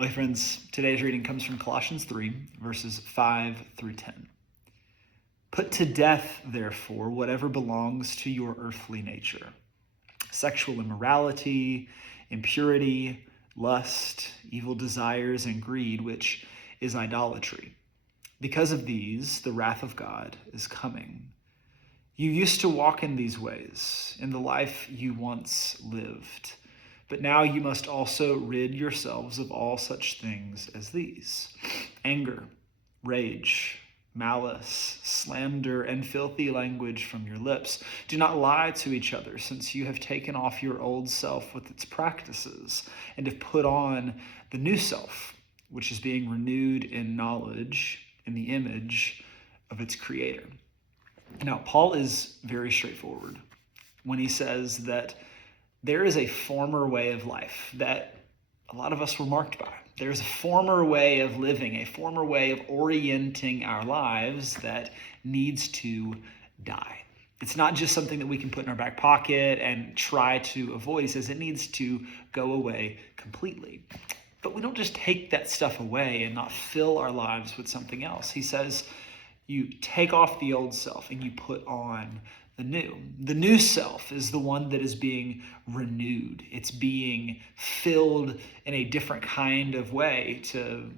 Well, hey friends, today's reading comes from Colossians 3, verses 5 through 10. Put to death, therefore, whatever belongs to your earthly nature: sexual immorality, impurity, lust, evil desires, and greed, which is idolatry. Because of these, the wrath of God is coming. You used to walk in these ways in the life you once lived. But now you must also rid yourselves of all such things as these: anger, rage, malice, slander, and filthy language from your lips. Do not lie to each other, since you have taken off your old self with its practices and have put on the new self, which is being renewed in knowledge in the image of its creator. Now, Paul is very straightforward when he says that there is a former way of life that a lot of us were marked by. There's a former way of living, a former way of orienting our lives that needs to die. It's not just something that we can put in our back pocket and try to avoid. He says it needs to go away completely. But we don't just take that stuff away and not fill our lives with something else. He says you take off the old self and you put on the new. The new self is the one that is being renewed. It's being filled in a different kind of way, to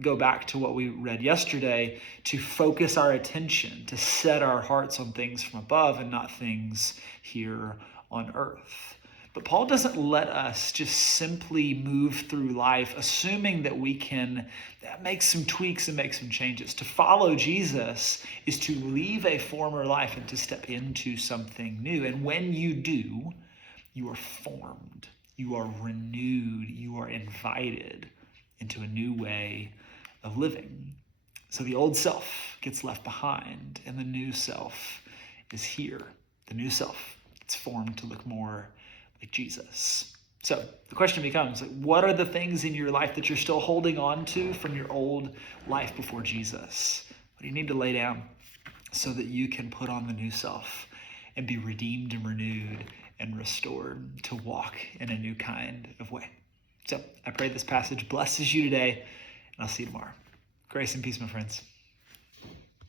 go back to what we read yesterday, to focus our attention, to set our hearts on things from above and not things here on earth. But Paul doesn't let us just simply move through life assuming that we can make some tweaks and make some changes. To follow Jesus is to leave a former life and to step into something new. And when you do, you are formed, you are renewed, you are invited into a new way of living. So the old self gets left behind and the new self is here. The new self, it's formed to look more like Jesus. So the question becomes, what are the things in your life that you're still holding on to from your old life before Jesus? What do you need to lay down so that you can put on the new self and be redeemed and renewed and restored to walk in a new kind of way? So I pray this passage blesses you today, and I'll see you tomorrow. Grace and peace, my friends.